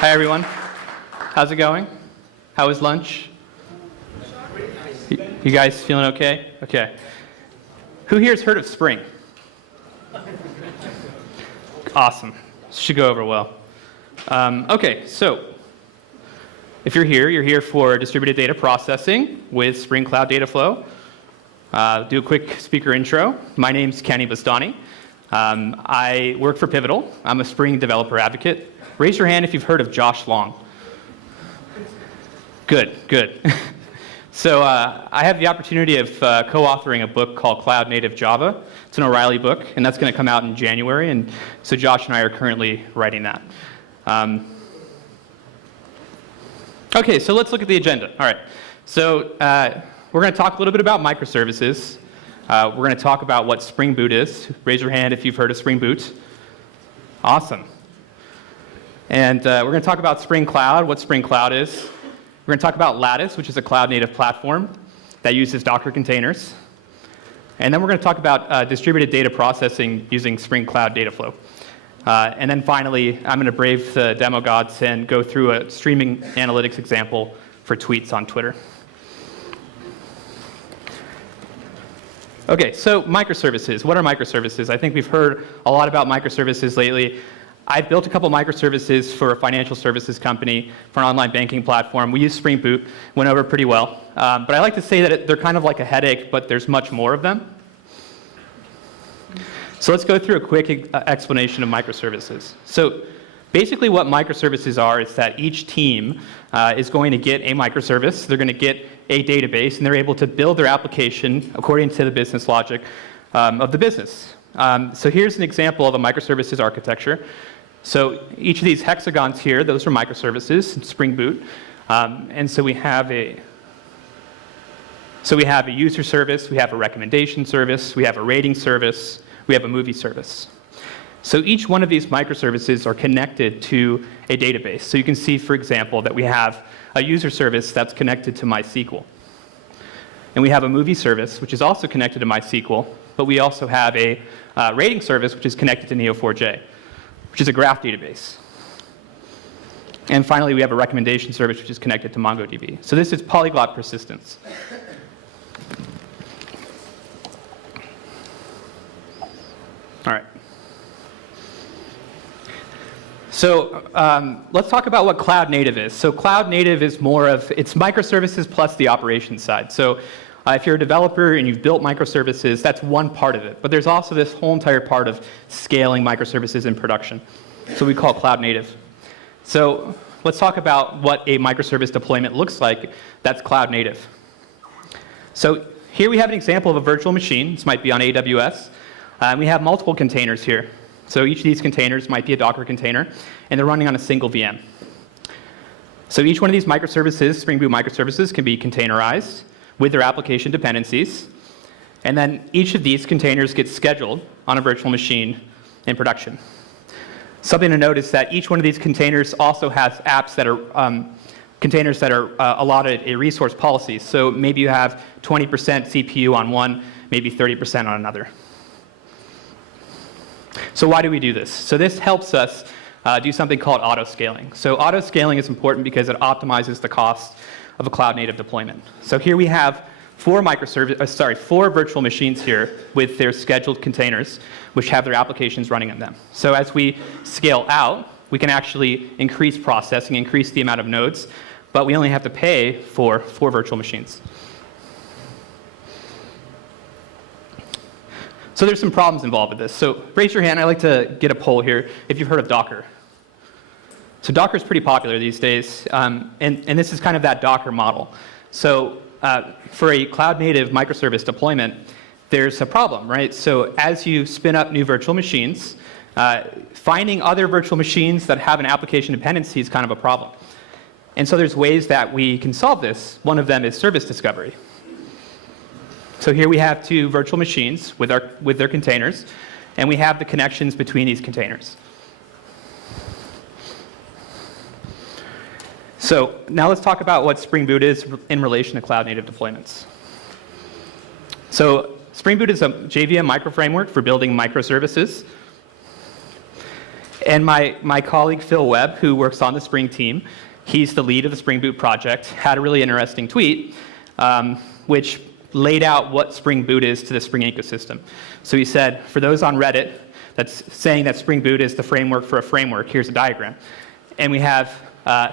Hi, everyone. How's it going? How was lunch? You guys feeling okay? Okay. Who here has heard of Spring? Awesome. Should go over well. Okay, so if you're here for distributed data processing with Spring Cloud Data Flow. Do a quick speaker intro. My name's Bastani. I work for Pivotal. I'm a Spring developer advocate. Raise your hand if you've heard of Josh Long. Good. So I have the opportunity of co-authoring a book called Cloud Native Java. It's an O'Reilly book, and that's going to come out in January. And so Josh and I are currently writing that. Okay, so let's look at the agenda. All right. So we're going to talk a little bit about microservices. We're going to talk about what Spring Boot is. Raise your hand if you've heard of Spring Boot. Awesome. And we're going to talk about Spring Cloud, what Spring Cloud is. We're going to talk about Lattice, which is a cloud-native platform that uses Docker containers. And then we're going to talk about distributed data processing using Spring Cloud Data Flow. And then finally, I'm going to brave the demo gods and go through a streaming analytics example for tweets on Twitter. Okay, so microservices. What are microservices? I think we've heard a lot about microservices lately. I've built a couple microservices for a financial services company, for an online banking platform. We use Spring Boot, went over pretty well. But I like to say that they're kind of like a headache, but there's much more of them. So let's go through a quick explanation of microservices. So basically what microservices are is that each team is going to get a microservice. They're going to get a database, and they're able to build their application according to the business logic of the business. So here's an example of a microservices architecture. So each of these hexagons here, those are microservices in Spring Boot. And so we have a user service, we have a recommendation service, we have a rating service, we have a movie service. So each one of these microservices are connected to a database. So you can see, for example, that we have a user service that's connected to MySQL. And we have a movie service, which is also connected to MySQL, but we also have a rating service, which is connected to Neo4j, which is a graph database. And finally, we have a recommendation service, which is connected to MongoDB. So this is polyglot persistence. All right. So let's talk about what cloud native is. So cloud native is it's microservices plus the operations side. So if you're a developer and you've built microservices, that's one part of it. But there's also this whole entire part of scaling microservices in production. So we call cloud native. So let's talk about what a microservice deployment looks like that's cloud native. So here we have an example of a virtual machine. This might be on AWS. We have multiple containers here. So each of these containers might be a Docker container, and they're running on a single VM. So each one of these microservices, Spring Boot microservices, can be containerized with their application dependencies. And then each of these containers gets scheduled on a virtual machine in production. Something to note is that each one of these containers also has apps that are containers that are allotted a resource policy. So maybe you have 20% CPU on one, maybe 30% on another. So why do we do this? So this helps us do something called auto-scaling. So auto-scaling is important because it optimizes the cost of a cloud-native deployment. So here we have four virtual machines here with their scheduled containers, which have their applications running on them. So as we scale out, we can actually increase processing, increase the amount of nodes, but we only have to pay for 4 virtual machines. So there's some problems involved with this. So raise your hand. I'd like to get a poll here if you've heard of Docker. So Docker is pretty popular these days, and this is kind of that Docker model. So for a cloud-native microservice deployment, there's a problem, right? So as you spin up new virtual machines, finding other virtual machines that have an application dependency is kind of a problem. And so there's ways that we can solve this. One of them is service discovery. So here we have 2 virtual machines with their containers, and we have the connections between these containers. So now let's talk about what Spring Boot is in relation to cloud-native deployments. So Spring Boot is a JVM microframework for building microservices. And my colleague Phil Webb, who works on the Spring team, he's the lead of the Spring Boot project, had a really interesting tweet, which laid out what Spring Boot is to the Spring ecosystem. So he said, for those on Reddit that's saying that Spring Boot is the framework for a framework, here's a diagram. And we have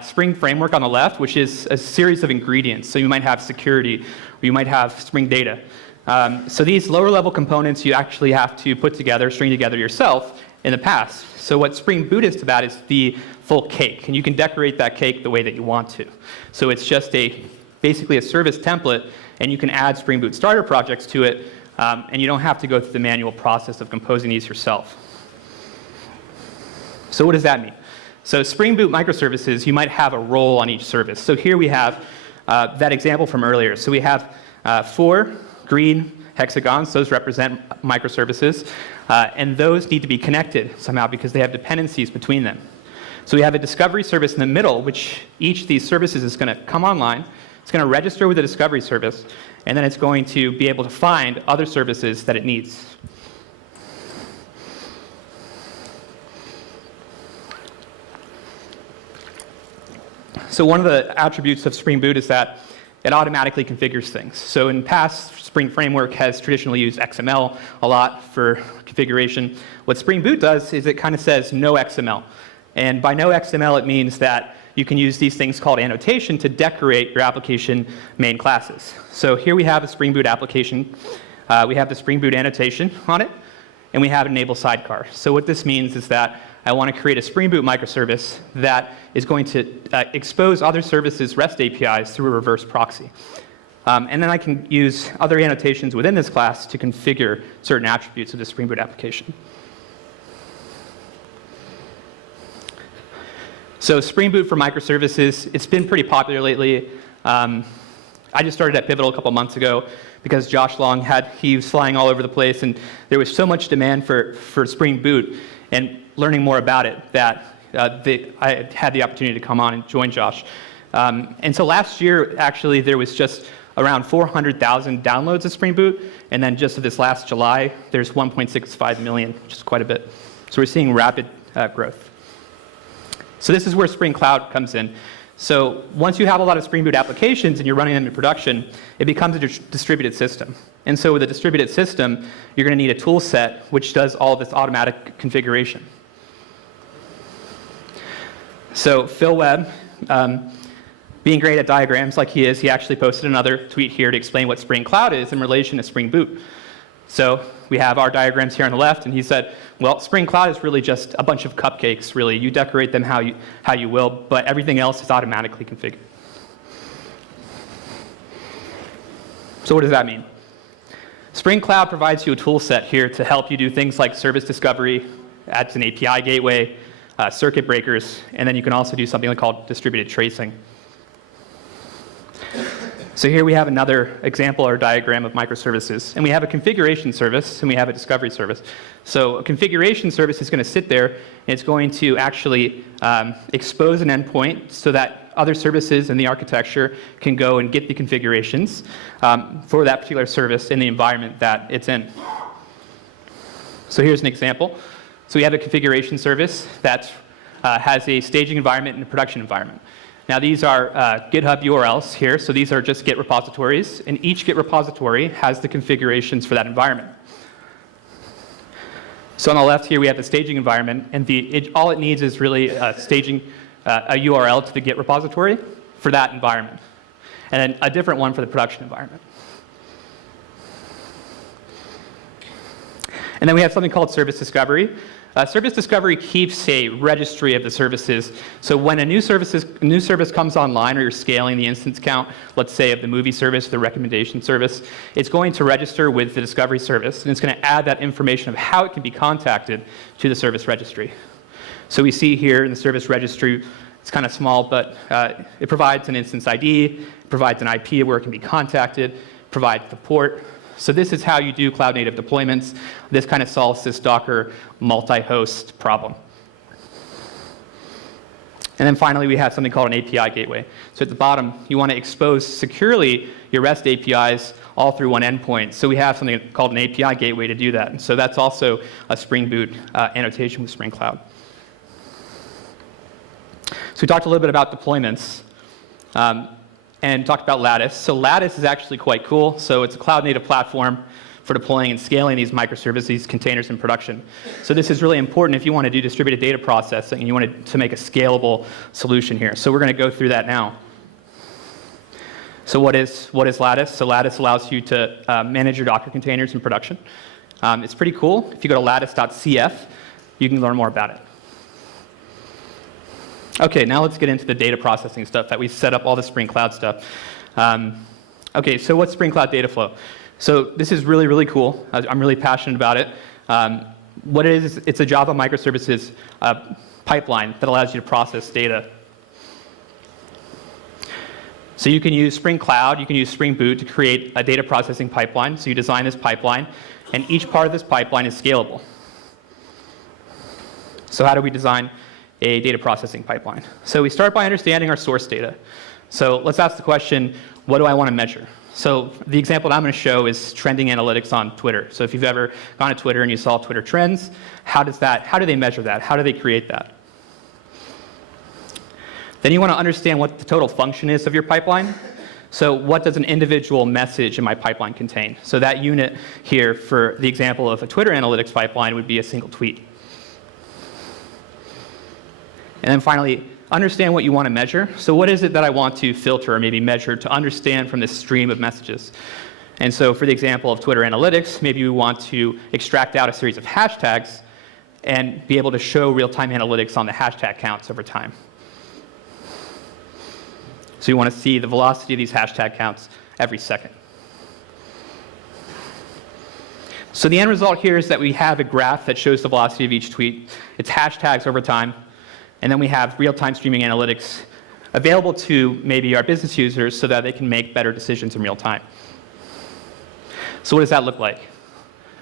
Spring Framework on the left, which is a series of ingredients. So you might have security, or you might have Spring Data. So these lower level components you actually have to put together, string together yourself in the past. So what Spring Boot is to that is the full cake, and you can decorate that cake the way that you want to. So it's just basically a service template, and you can add Spring Boot starter projects to it, and you don't have to go through the manual process of composing these yourself. So what does that mean? So Spring Boot microservices, you might have a role on each service. So here we have that example from earlier. So we have 4 green hexagons, those represent microservices, and those need to be connected somehow because they have dependencies between them. So we have a discovery service in the middle, which each of these services is going to come online, it's going to register with the discovery service, and then it's going to be able to find other services that it needs. So one of the attributes of Spring Boot is that it automatically configures things. So in past, Spring Framework has traditionally used XML a lot for configuration. What Spring Boot does is it kind of says no XML. And by no XML, it means that you can use these things called annotation to decorate your application main classes. So here we have a Spring Boot application. We have the Spring Boot annotation on it, and we have an enable sidecar. So what this means is that I want to create a Spring Boot microservice that is going to expose other services' REST APIs through a reverse proxy. And then I can use other annotations within this class to configure certain attributes of the Spring Boot application. So Spring Boot for microservices, it's been pretty popular lately. I just started at Pivotal a couple months ago because Josh Long he was flying all over the place, and there was so much demand for Spring Boot and learning more about it that I had the opportunity to come on and join Josh. And so last year, actually, there was just around 400,000 downloads of Spring Boot, and then just this last July, there's 1.65 million, which is quite a bit. So we're seeing rapid growth. So this is where Spring Cloud comes in. So once you have a lot of Spring Boot applications and you're running them in production, it becomes a distributed system. And so with a distributed system, you're going to need a tool set which does all this automatic configuration. So Phil Webb, being great at diagrams like he is, he actually posted another tweet here to explain what Spring Cloud is in relation to Spring Boot. So we have our diagrams here on the left, and he said, well, Spring Cloud is really just a bunch of cupcakes, really. You decorate them how you will, but everything else is automatically configured. So what does that mean? Spring Cloud provides you a tool set here to help you do things like service discovery, adds an API gateway, circuit breakers, and then you can also do something called distributed tracing. So here we have another example or diagram of microservices. And we have a configuration service, and we have a discovery service. So a configuration service is going to sit there, and it's going to actually expose an endpoint so that other services in the architecture can go and get the configurations for that particular service in the environment that it's in. So here's an example. So we have a configuration service that has a staging environment and a production environment. Now these are GitHub URLs here, so these are just Git repositories, and each Git repository has the configurations for that environment. So on the left here we have the staging environment, and all it needs is really a URL to the Git repository for that environment, and then a different one for the production environment. And then we have something called service discovery. Service discovery keeps a registry of the services. So when a new service comes online, or you're scaling the instance count, let's say of the movie service, the recommendation service, it's going to register with the discovery service, and it's going to add that information of how it can be contacted to the service registry. So we see here in the service registry, it's kind of small, but it provides an instance ID, it provides an IP where it can be contacted, provides the port. So this is how you do cloud-native deployments. This kind of solves this Docker multi-host problem. And then finally, we have something called an API gateway. So at the bottom, you want to expose securely your REST APIs all through one endpoint. So we have something called an API gateway to do that. And so that's also a Spring Boot annotation with Spring Cloud. So we talked a little bit about deployments and talked about Lattice. So Lattice is actually quite cool. So it's a cloud-native platform for deploying and scaling these microservices containers in production. So this is really important if you want to do distributed data processing and you want to make a scalable solution here. So we're going to go through that now. So what is Lattice? So Lattice allows you to manage your Docker containers in production. It's pretty cool. If you go to lattice.cf, you can learn more about it. Okay, now let's get into the data processing stuff that we set up all the Spring Cloud stuff. Okay, so what's Spring Cloud Data Flow? So this is really, really cool. I'm really passionate about it. What it is, it's a Java microservices pipeline that allows you to process data. So you can use Spring Cloud, you can use Spring Boot to create a data processing pipeline. So you design this pipeline, and each part of this pipeline is scalable. So how do we design a data processing pipeline? So we start by understanding our source data. So let's ask the question, what do I want to measure? So the example that I'm going to show is trending analytics on Twitter. So if you've ever gone to Twitter and you saw Twitter trends, how do they measure that? How do they create that? Then you want to understand what the total function is of your pipeline. So what does an individual message in my pipeline contain? So that unit here for the example of a Twitter analytics pipeline would be a single tweet. And then finally, understand what you want to measure. So what is it that I want to filter or maybe measure to understand from this stream of messages? And so for the example of Twitter analytics, maybe we want to extract out a series of hashtags and be able to show real-time analytics on the hashtag counts over time. So you want to see the velocity of these hashtag counts every second. So the end result here is that we have a graph that shows the velocity of each tweet, its hashtags over time, and then we have real-time streaming analytics available to maybe our business users so that they can make better decisions in real time. So what does that look like?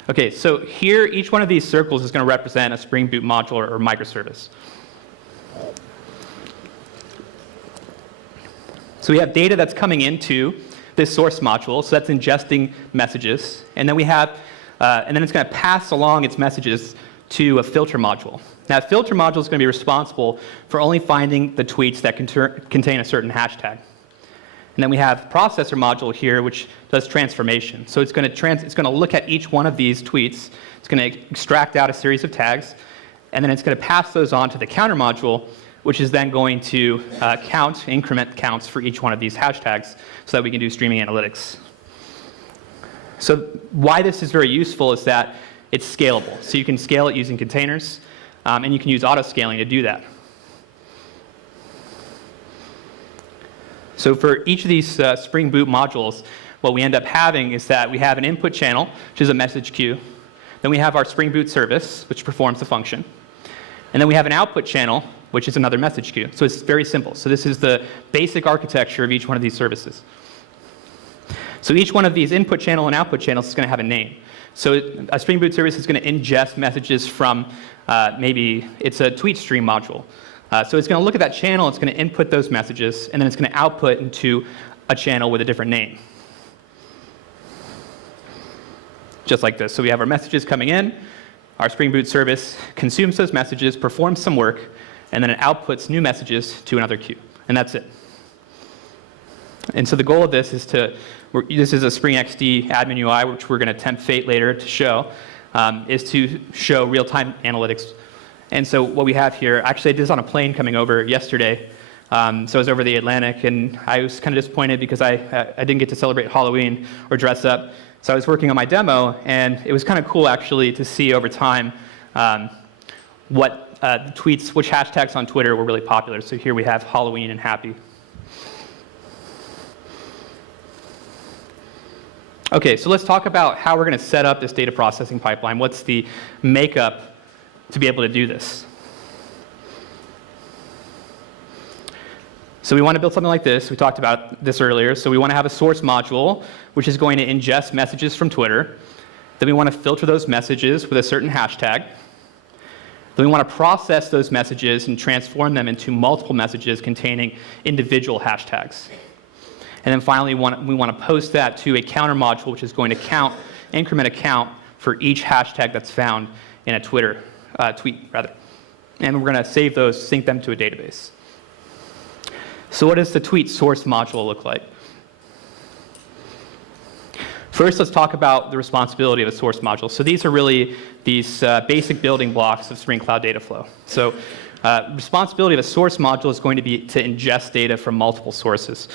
Okay, so here each one of these circles is going to represent a Spring Boot module or microservice. So we have data that's coming into this source module, so that's ingesting messages, and then we have, and then it's going to pass along its messages to a filter module. Now, that filter module is going to be responsible for only finding the tweets that contain a certain hashtag. And then we have processor module here, which does transformation. So it's going to look at each one of these tweets. It's going to extract out a series of tags, and then it's going to pass those on to the counter module, which is then going to increment counts for each one of these hashtags so that we can do streaming analytics. So why this is very useful is that it's scalable. So you can scale it using containers, and you can use auto-scaling to do that. So for each of these Spring Boot modules, what we end up having is that we have an input channel, which is a message queue. Then we have our Spring Boot service, which performs the function. And then we have an output channel, which is another message queue. So it's very simple. So this is the basic architecture of each one of these services. So each one of these input channel and output channels is going to have a name. So a Spring Boot service is going to ingest messages from maybe it's a tweet stream module. So it's going to look at that channel, it's going to input those messages, and then it's going to output into a channel with a different name. Just like this. So we have our messages coming in, our Spring Boot service consumes those messages, performs some work, and then it outputs new messages to another queue. And that's it. And so the goal of this is this is a Spring XD admin UI, which we're going to tempt Fate later to show, is to show real-time analytics. And so what we have here, actually I did this on a plane coming over yesterday. So I was over the Atlantic, and I was kind of disappointed because I didn't get to celebrate Halloween or dress up. So I was working on my demo, and it was kind of cool actually to see over time what tweets, which hashtags on Twitter were really popular. So here we have Halloween and happy. Okay, so let's talk about how we're going to set up this data processing pipeline. What's the makeup to be able to do this? So we want to build something like this. We talked about this earlier. So we want to have a source module, which is going to ingest messages from Twitter. Then we want to filter those messages with a certain hashtag. Then we want to process those messages and transform them into multiple messages containing individual hashtags. And then finally, we want to post that to a counter module, which is going to increment a count for each hashtag that's found in a Twitter tweet, rather. And we're going to save those, sync them to a database. So what does the tweet source module look like? First, let's talk about the responsibility of a source module. So these are really these basic building blocks of Spring Cloud data flow. So responsibility of a source module is going to be to ingest data from multiple sources.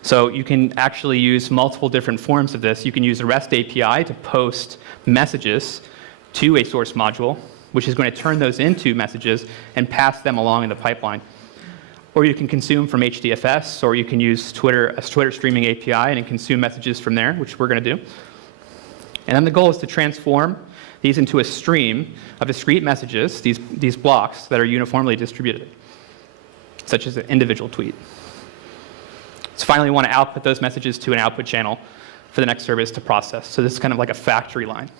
So you can actually use multiple different forms of this. You can use a REST API to post messages to a source module, which is going to turn those into messages and pass them along in the pipeline. Or you can consume from HDFS, or you can use a Twitter streaming API and consume messages from there, which we're going to do. And then the goal is to transform these into a stream of discrete messages, these blocks that are uniformly distributed, such as an individual tweet. So finally, we want to output those messages to an output channel for the next service to process. So this is kind of like a factory line.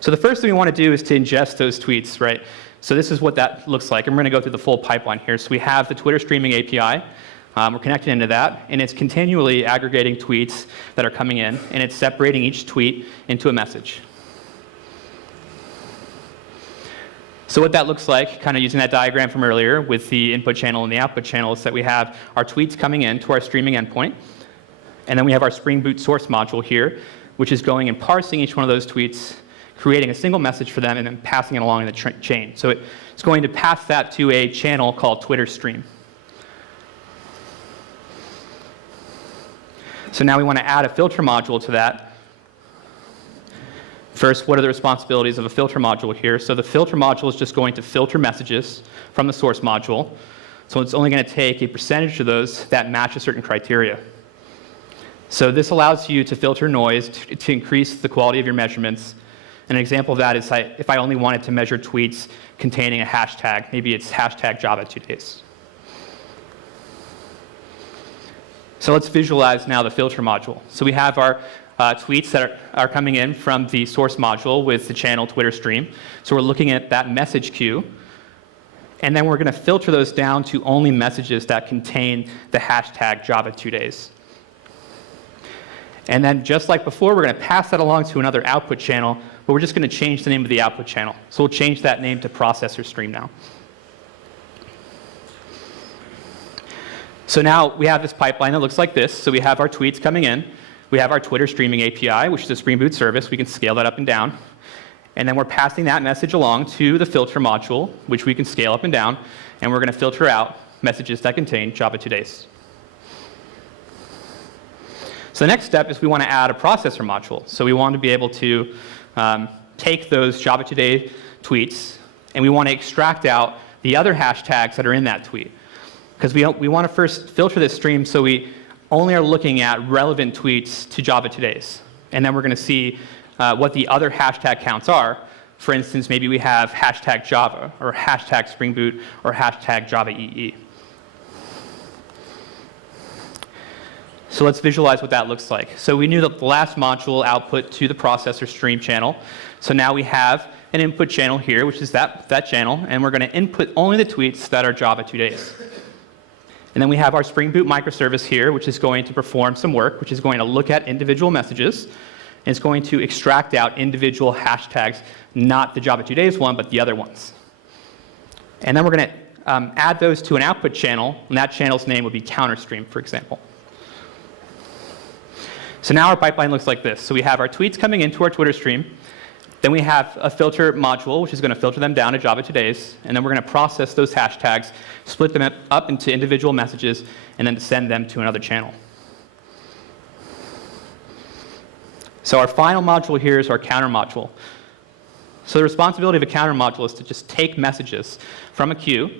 So the first thing we want to do is to ingest those tweets, right? So this is what that looks like. And we're going to go through the full pipeline here. So we have the Twitter streaming API. We're connected into that, and it's continually aggregating tweets that are coming in, and it's separating each tweet into a message. So what that looks like, kind of using that diagram from earlier with the input channel and the output channel, is that we have our tweets coming in to our streaming endpoint, and then we have our Spring Boot source module here, which is going and parsing each one of those tweets, creating a single message for them, and then passing it along in the chain. So it's going to pass that to a channel called Twitter Stream. So now we want to add a filter module to that. First, what are the responsibilities of a filter module here? So the filter module is just going to filter messages from the source module. So it's only going to take a percentage of those that match a certain criteria. So this allows you to filter noise to increase the quality of your measurements. An example of that is if I only wanted to measure tweets containing a hashtag, maybe it's hashtag Java2Days. So let's visualize now the filter module. So we have our tweets that are coming in from the source module with the channel Twitter Stream. So we're looking at that message queue. And then we're going to filter those down to only messages that contain the hashtag Java2Days. And then just like before, we're going to pass that along to another output channel, but we're just going to change the name of the output channel. So we'll change that name to processor stream now. So now we have this pipeline that looks like this. So we have our tweets coming in. We have our Twitter streaming API, which is a Spring Boot service. We can scale that up and down. And then we're passing that message along to the filter module, which we can scale up and down. And we're going to filter out messages that contain Java2Days. So the next step is we want to add a processor module. So we want to be able to take those Java2Day tweets, and we want to extract out the other hashtags that are in that tweet. Because we want to first filter this stream so we only are looking at relevant tweets to Java2Days. And then we're going to see what the other hashtag counts are. For instance, maybe we have hashtag Java, or hashtag Spring Boot, or hashtag JavaEE. So let's visualize what that looks like. So we knew that the last module output to the processor stream channel. So now we have an input channel here, which is that channel, and we're going to input only the tweets that are Java2Days. And then we have our Spring Boot microservice here, which is going to perform some work, which is going to look at individual messages, and it's going to extract out individual hashtags, not the Java2Days one, but the other ones. And then we're going to add those to an output channel, and that channel's name would be counterstream, for example. So now our pipeline looks like this. So we have our tweets coming into our Twitter stream. Then we have a filter module, which is going to filter them down to Java2Days. And then we're going to process those hashtags, split them up into individual messages, and then send them to another channel. So our final module here is our counter module. So the responsibility of a counter module is to just take messages from a queue,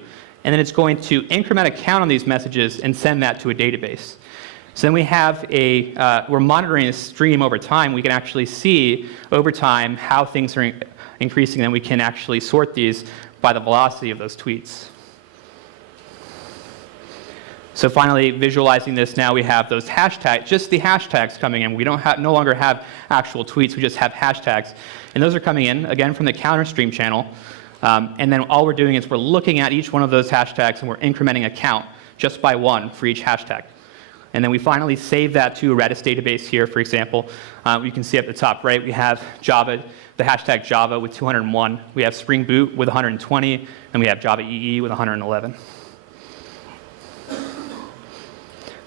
and then it's going to increment a count on these messages and send that to a database. So then we have we're monitoring a stream over time. We can actually see over time how things are increasing, and we can actually sort these by the velocity of those tweets. So finally, visualizing this now, we have those hashtags, just the hashtags coming in. We don't no longer have actual tweets, we just have hashtags. And those are coming in, again, from the counter stream channel. And then all we're doing is we're looking at each one of those hashtags, and we're incrementing a count just by one for each hashtag. And then we finally save that to a Redis database here, for example. You can see at the top right, we have Java, the hashtag Java with 201. We have Spring Boot with 120, and we have JavaEE with 111.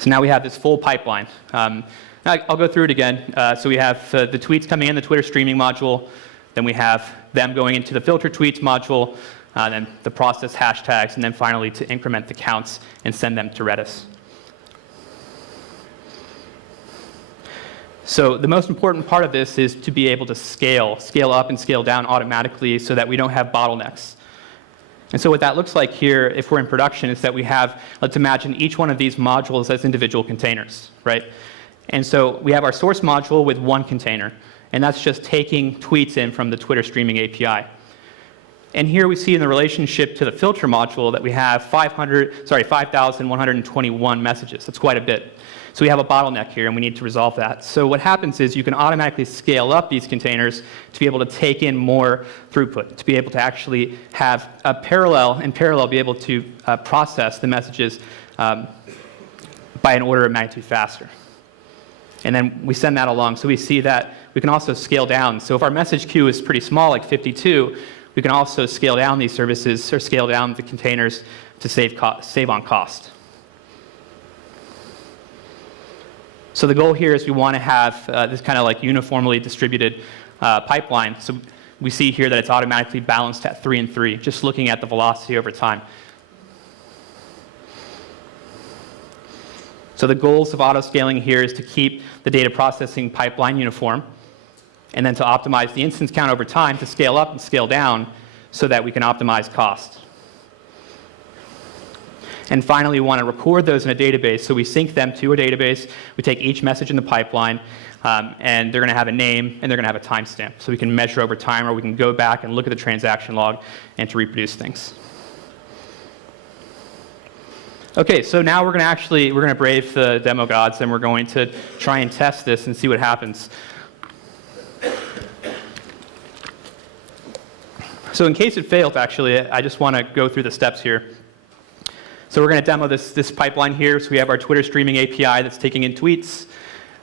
So now we have this full pipeline. I'll go through it again. So we have the tweets coming in the Twitter streaming module. Then we have them going into the filter tweets module, then the process hashtags, and then finally to increment the counts and send them to Redis. So the most important part of this is to be able to scale up and scale down automatically so that we don't have bottlenecks. And so what that looks like here, if we're in production, is that we have, let's imagine each one of these modules as individual containers, right? And so we have our source module with one container, and that's just taking tweets in from the Twitter streaming API. And here we see in the relationship to the filter module that we have 5,121 messages. That's quite a bit. So we have a bottleneck here, and we need to resolve that. So what happens is you can automatically scale up these containers to be able to take in more throughput, to be able to actually have a parallel be able to process the messages by an order of magnitude faster. And then we send that along. So we see that we can also scale down. So if our message queue is pretty small, like 52, we can also scale down these services or scale down the containers to save on cost. So the goal here is we want to have this kind of like uniformly distributed pipeline. So we see here that it's automatically balanced at 3 and 3, just looking at the velocity over time. So the goals of auto-scaling here is to keep the data processing pipeline uniform, and then to optimize the instance count over time to scale up and scale down so that we can optimize cost. And finally, we want to record those in a database. So we sync them to a database. We take each message in the pipeline, and they're going to have a name, and they're going to have a timestamp. So we can measure over time, or we can go back and look at the transaction log and to reproduce things. Okay, so now we're going to brave the demo gods, and we're going to try and test this and see what happens. So in case it failed, actually, I just want to go through the steps here. So we're going to demo this pipeline here. So we have our Twitter streaming API that's taking in tweets,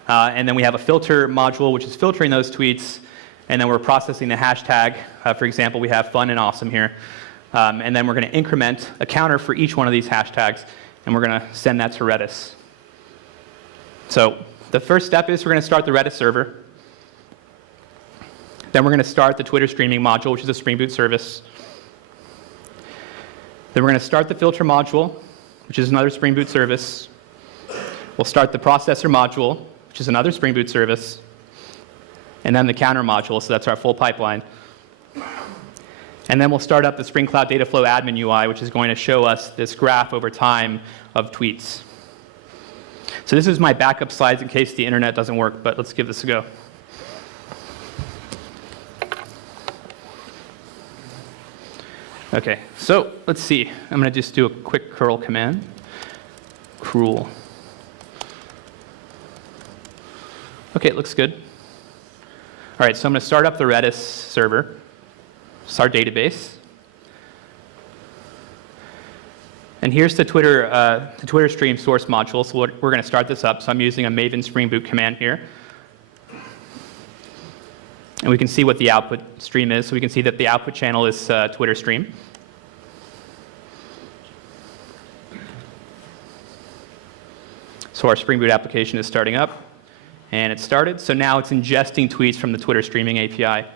and then we have a filter module which is filtering those tweets, and then we're processing the hashtag. For example, we have fun and awesome here. And then we're going to increment a counter for each one of these hashtags, and we're going to send that to Redis. So the first step is we're going to start the Redis server. Then we're going to start the Twitter streaming module, which is a Spring Boot service. Then we're going to start the filter module, which is another Spring Boot service. We'll start the processor module, which is another Spring Boot service. And then the counter module, so that's our full pipeline. And then we'll start up the Spring Cloud Dataflow admin UI, which is going to show us this graph over time of tweets. So this is my backup slides in case the internet doesn't work, but let's give this a go. Okay, so let's see. I'm going to just do a quick curl command. Cruel. Okay, it looks good. All right, so I'm going to start up the Redis server. It's our database. And here's the Twitter stream source module. So we're going to start this up. So I'm using a Maven Spring Boot command here. And we can see what the output stream is. So we can see that the output channel is Twitter stream. So our Spring Boot application is starting up. And it started. So now it's ingesting tweets from the Twitter streaming API.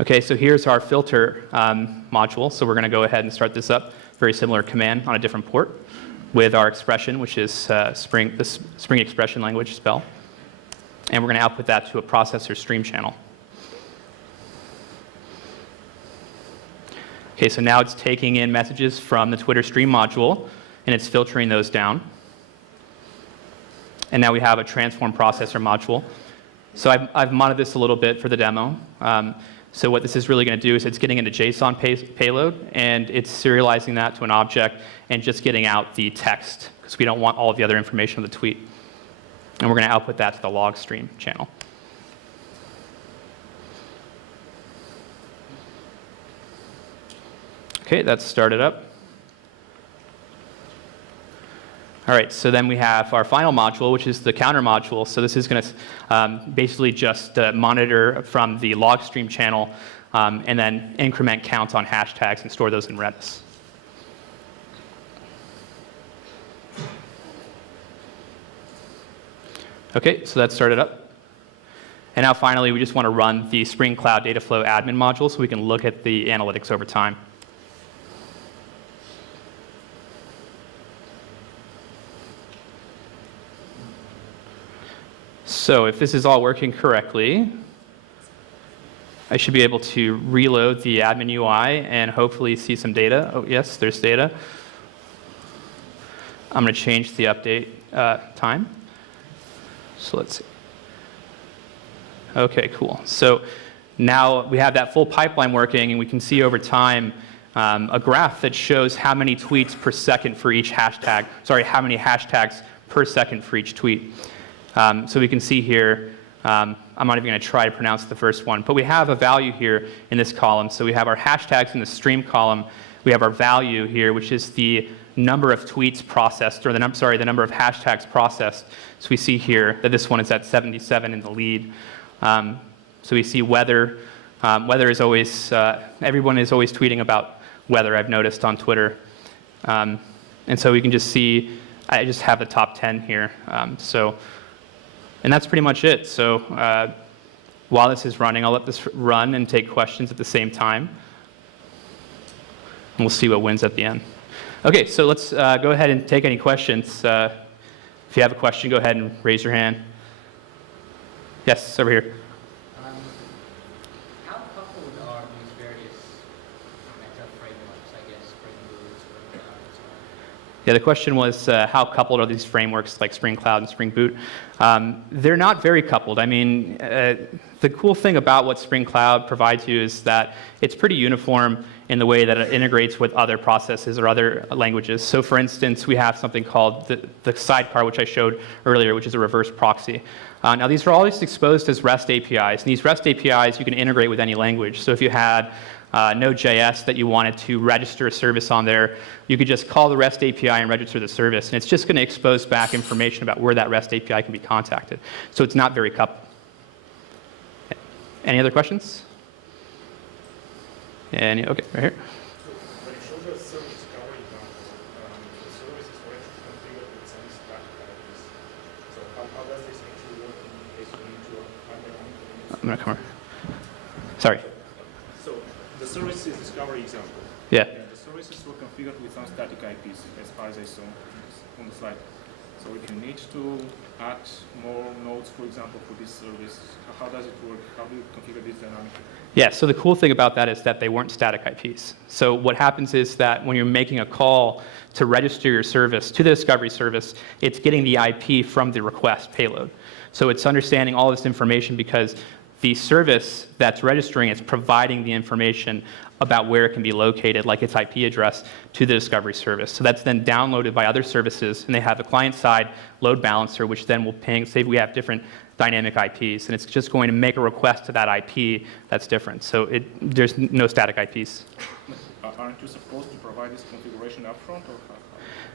Okay, so here's our filter module. So we're going to go ahead and start this up. Very similar command on a different port with our expression, which is the Spring expression language spell. And we're going to output that to a processor stream channel. Okay, so now it's taking in messages from the Twitter stream module, and it's filtering those down. And now we have a transform processor module. So I've modded this a little bit for the demo. So what this is really going to do is it's getting into JSON payload, and it's serializing that to an object and just getting out the text, because we don't want all of the other information of the tweet. And we're going to output that to the log stream channel. Okay, that's started up. All right, so then we have our final module, which is the counter module. So this is going to basically just monitor from the log stream channel and then increment counts on hashtags and store those in Redis. Okay, so that's started up. And now finally, we just want to run the Spring Cloud Dataflow admin module so we can look at the analytics over time. So if this is all working correctly, I should be able to reload the admin UI and hopefully see some data. Oh, yes, there's data. I'm going to change the update time. So let's see. OK, cool. So now we have that full pipeline working, and we can see over time a graph that shows how many tweets per second for each hashtag. Sorry, how many hashtags per second for each tweet. So we can see here, I'm not even going to try to pronounce the first one, but we have a value here in this column. So we have our hashtags in the stream column. We have our value here, which is the number of tweets processed, or the number of hashtags processed. So we see here that this one is at 77 in the lead. So we see weather. Weather is always, everyone is always tweeting about weather, I've noticed on Twitter. And so we can just see, I just have the top 10 here. And that's pretty much it. So while this is running, I'll let this run and take questions at the same time. And we'll see what wins at the end. OK, so let's go ahead and take any questions. If you have a question, go ahead and raise your hand. Yes, over here. How coupled are these various meta frameworks, I guess, Spring Boot, Spring Cloud, and so on? Yeah, the question was how coupled are these frameworks like Spring Cloud and Spring Boot? They're not very coupled. I mean, the cool thing about what Spring Cloud provides you is that it's pretty uniform in the way that it integrates with other processes or other languages. So for instance, we have something called the sidecar, which I showed earlier, which is a reverse proxy. Now, these are always exposed as REST APIs. And these REST APIs, you can integrate with any language. So if you had Node.js that you wanted to register a service on there, you could just call the REST API and register the service. And it's just going to expose back information about where that REST API can be contacted. So it's not very coupled. Any other questions? Any? OK, right here. When you show the service discovery example, the service is already configured with some static IPs. So how does this actually work in case you need to find your own? I'm going to come over. Sorry. So the services discovery example. Yeah. The services were configured with some static IPs, as far as I saw on the slide. So if you need to add more nodes, for example, for this service, how does it work? How do you configure this dynamically? Yeah, so the cool thing about that is that they weren't static IPs. So what happens is that when you're making a call to register your service to the discovery service, it's getting the IP from the request payload. So it's understanding all this information because the service that's registering is providing the information about where it can be located, like its IP address, to the discovery service. So that's then downloaded by other services, and they have a client-side load balancer, which then will ping, say we have different dynamic IPs, and it's just going to make a request to that IP that's different. So there's no static IPs. Aren't you supposed to provide this configuration upfront, or how?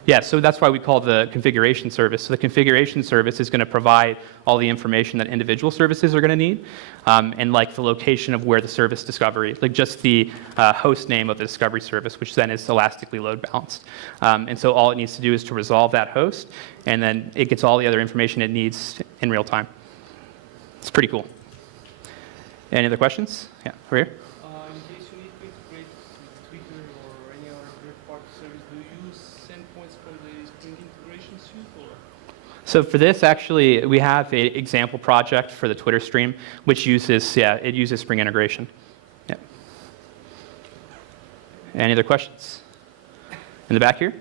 Yeah, so that's why we call the configuration service. So the configuration service is going to provide all the information that individual services are going to need, and like the location of where the service discovery, like just the host name of the discovery service, which then is elastically load balanced. And so all it needs to do is to resolve that host, and then it gets all the other information it needs in real time. It's pretty cool. Any other questions? Yeah, over here. In case you need to integrate with Twitter or any other third-party service, do you use endpoints from the Spring integration suite? Or? So for this, actually, we have an example project for the Twitter stream, which uses, it uses Spring integration. Yeah. Any other questions? In the back here?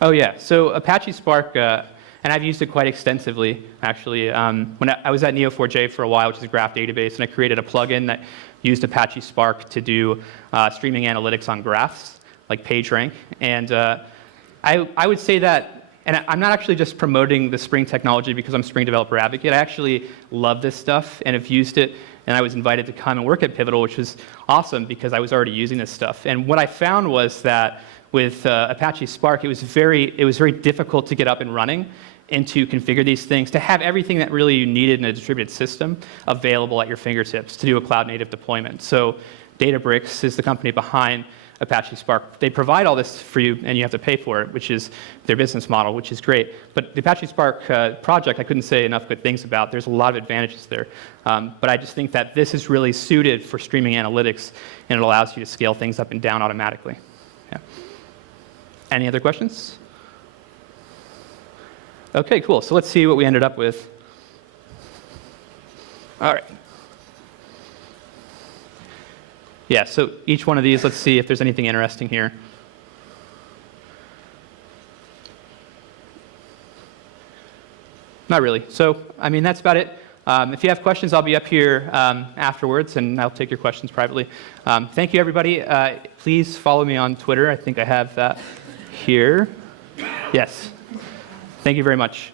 Oh, yeah. So Apache Spark, and I've used it quite extensively, actually. When I was at Neo4j for a while, which is a graph database, and I created a plugin that used Apache Spark to do streaming analytics on graphs, like PageRank. And I would say that, and I'm not actually just promoting the Spring technology because I'm Spring Developer Advocate. I actually love this stuff and have used it. And I was invited to come and work at Pivotal, which was awesome because I was already using this stuff. And what I found was that with Apache Spark, it was very difficult to get up and running and to configure these things, to have everything that really you needed in a distributed system available at your fingertips to do a cloud-native deployment. So Databricks is the company behind Apache Spark. They provide all this for you, and you have to pay for it, which is their business model, which is great. But the Apache Spark project, I couldn't say enough good things about. There's a lot of advantages there. But I just think that this is really suited for streaming analytics, and it allows you to scale things up and down automatically. Yeah. Any other questions? OK, cool. So let's see what we ended up with. All right. Yeah, so each one of these, let's see if there's anything interesting here. Not really. So, I mean, that's about it. If you have questions, I'll be up here afterwards, and I'll take your questions privately. Thank you, everybody. Please follow me on Twitter. I think I have that here. Yes. Thank you very much.